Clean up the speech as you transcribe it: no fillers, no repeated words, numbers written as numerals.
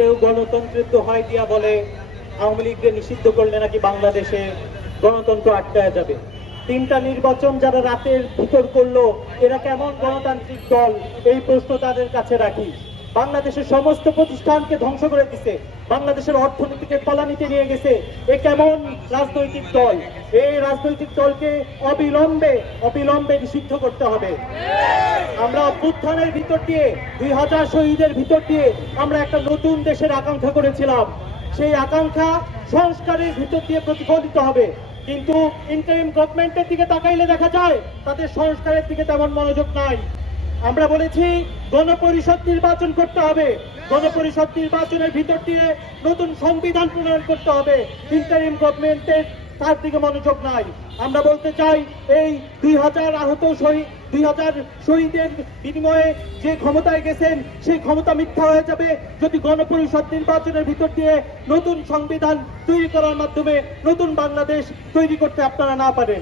কেউ গণতন্ত্রের দোহাই দিয়া বলে আওয়ামী লীগকে নিষিদ্ধ করলে নাকি বাংলাদেশে গণতন্ত্র আটকায়া যাবে। তিনটা নির্বাচন যারা রাতের ভিতর করলো এরা কেমন গণতান্ত্রিক দল, এই প্রশ্ন তাদের কাছে রাখি। বাংলাদেশের সমস্ত প্রতিষ্ঠানকে ধ্বংস করে দিছে, বাংলাদেশের অর্থনীতিকে তলানিতে নিয়ে গেছে। এ কেমন রাজনৈতিক দল? এই রাজনৈতিক দলকে অবিলম্বে নিষিদ্ধ করতে হবে। আমরা অভ্যুত্থানের ভিতর দিয়ে 2000 শহীদের ভিতর দিয়ে আমরা একটা নতুন দেশের আকাঙ্ক্ষা করেছিলাম। সেই আকাঙ্ক্ষা সংস্কারের ভিতর দিয়ে প্রতিফলিত হবে, কিন্তু ইন্টারিম গভর্নমেন্টের দিকে তাকাইলে দেখা যায় তাদের সংস্কারের দিকে তেমন মনোযোগ নাই। আমরা বলেছি গণপরিষদ নির্বাচন করতে হবে, গণপরিষদ নির্বাচনের ভিতর দিয়ে নতুন সংবিধান প্রণয়ন করতে হবে, ইন্টারিম গভর্নমেন্টের তার দিকে মনোযোগ নাই। আমরা বলতে চাই এই 2000 আহত শহীদ, 2000 শহীদের বিনিময়ে যে ক্ষমতায় গেছেন সেই ক্ষমতা মিথ্যা হয়ে যাবে যদি গণপরিষদ নির্বাচনের ভিতর দিয়ে নতুন সংবিধান তৈরি করার মাধ্যমে নতুন বাংলাদেশ তৈরি করতে আপনারা না পারেন।